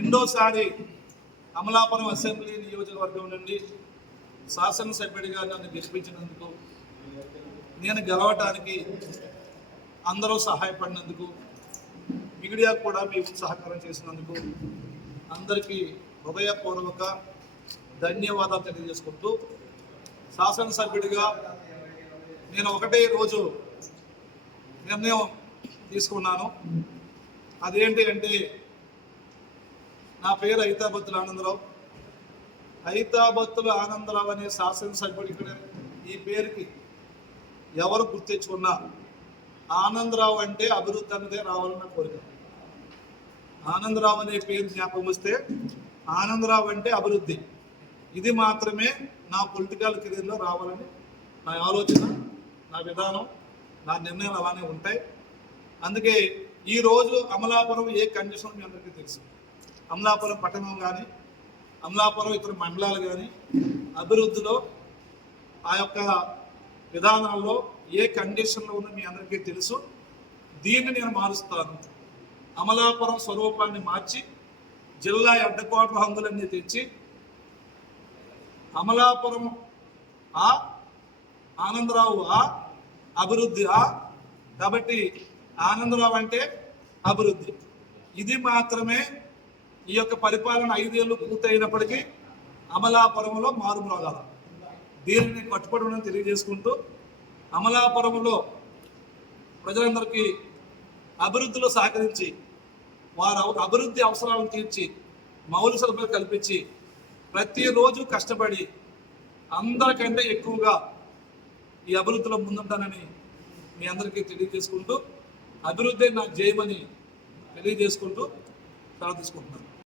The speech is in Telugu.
రెండోసారి అమలాపురం అసెంబ్లీ నియోజకవర్గం నుండి శాసనసభ్యుడిగా నన్ను గెలిపించినందుకు నేను గెలవటానికి అందరూ సహాయపడినందుకు మీడియా కూడా మీకు సహకారం చేసినందుకు అందరికీ హృదయపూర్వక ధన్యవాదాలు తెలియజేసుకుంటూ శాసనసభ్యుడిగా నేను ఒకటే రోజు నిర్ణయం తీసుకున్నాను. అదేంటి అంటే నా పేరు హైతాబత్తుల ఆనందరావు. హైతాబత్తుల ఆనందరావు అనే శాసనసభ్యుడు ఇక్కడ ఈ పేరుకి ఎవరు గుర్తించుకున్నా ఆనందరావు అంటే అభివృద్ధి అన్నదే రావాలన్న కోరిక. ఆనందరావు అనే పేరు జ్ఞాపకం వస్తే ఆనందరావు అంటే అభివృద్ధి. ఇది మాత్రమే నా పొలిటికల్ కెరీర్లో రావాలని నా ఆలోచన నా విధానం నా నిర్ణయాలు అలానే ఉంటాయి. అందుకే ఈ రోజు అమలాపురం ఏ కండిషన్ మీ అందరికీ తెలుసు? అమలాపురం పట్టణం కానీ అమలాపురం ఇతర మండలాలు కానీ అభివృద్ధిలో ఆ యొక్క విధానాల్లో ఏ కండిషన్లో ఉందో మీ అందరికీ తెలుసు. దీన్ని నేను మారుస్తాను. అమలాపురం స్వరూపాన్ని మార్చి జిల్లా ఎడ్డకోట హంగులన్నీ తెచ్చి అమలాపురం ఆ ఆనందరావు ఆ అభివృద్ధి ఆ కాబట్టి ఆనందరావు అంటే అభివృద్ధి. ఇది మాత్రమే ఈ యొక్క పరిపాలన ఐదేళ్ళు పూర్తయినప్పటికీ అమలాపురంలో మారుమ్రోగాల. దీనిని కట్టుబడి తెలియజేసుకుంటూ అమలాపురంలో ప్రజలందరికీ అభివృద్ధిలో సహకరించి వారు అవ- అభివృద్ధి అవసరాలను తీర్చి మౌలిక సదుపాయాలు కల్పించి ప్రతిరోజు కష్టపడి అందరికంటే ఎక్కువగా ఈ అభివృద్ధిలో ముందుంటానని మీ అందరికీ తెలియజేసుకుంటూ అభివృద్ధి నాకు జయమని తెలియజేసుకుంటూ సెలవు తీసుకుంటున్నాను.